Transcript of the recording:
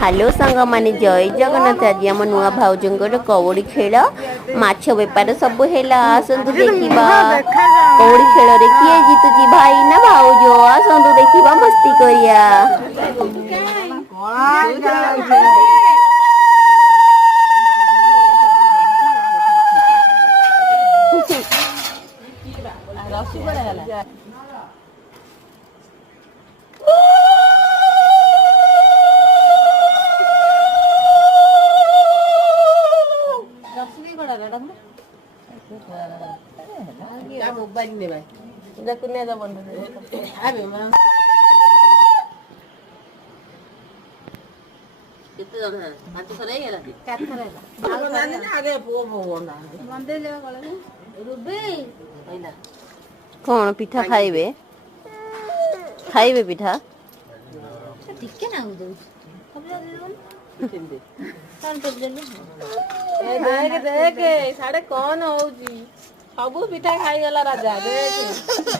Hello सांग माने जय जगन्नाथ आज आम नुआ भाउजंकर कौड़ी खेल माछ बेपार सब है आसतु देखा कौड़ी खेल रे किए जीतुची भाई ना भाउज आसतु देखा मस्ती करिया। मोबाइल ने भाई जकुने जा बंद आबे मां कितने जण है पांच सरे गेला चार सरे गेला नानी ना आगे पो पो ना बंदे ले गले रुबी पहिला कोन पिठा खाइबे खाइबे पिठा ठीक ना हो दे देख देख साढ़े कौन हो सबू पिठा खाई गला राजा देख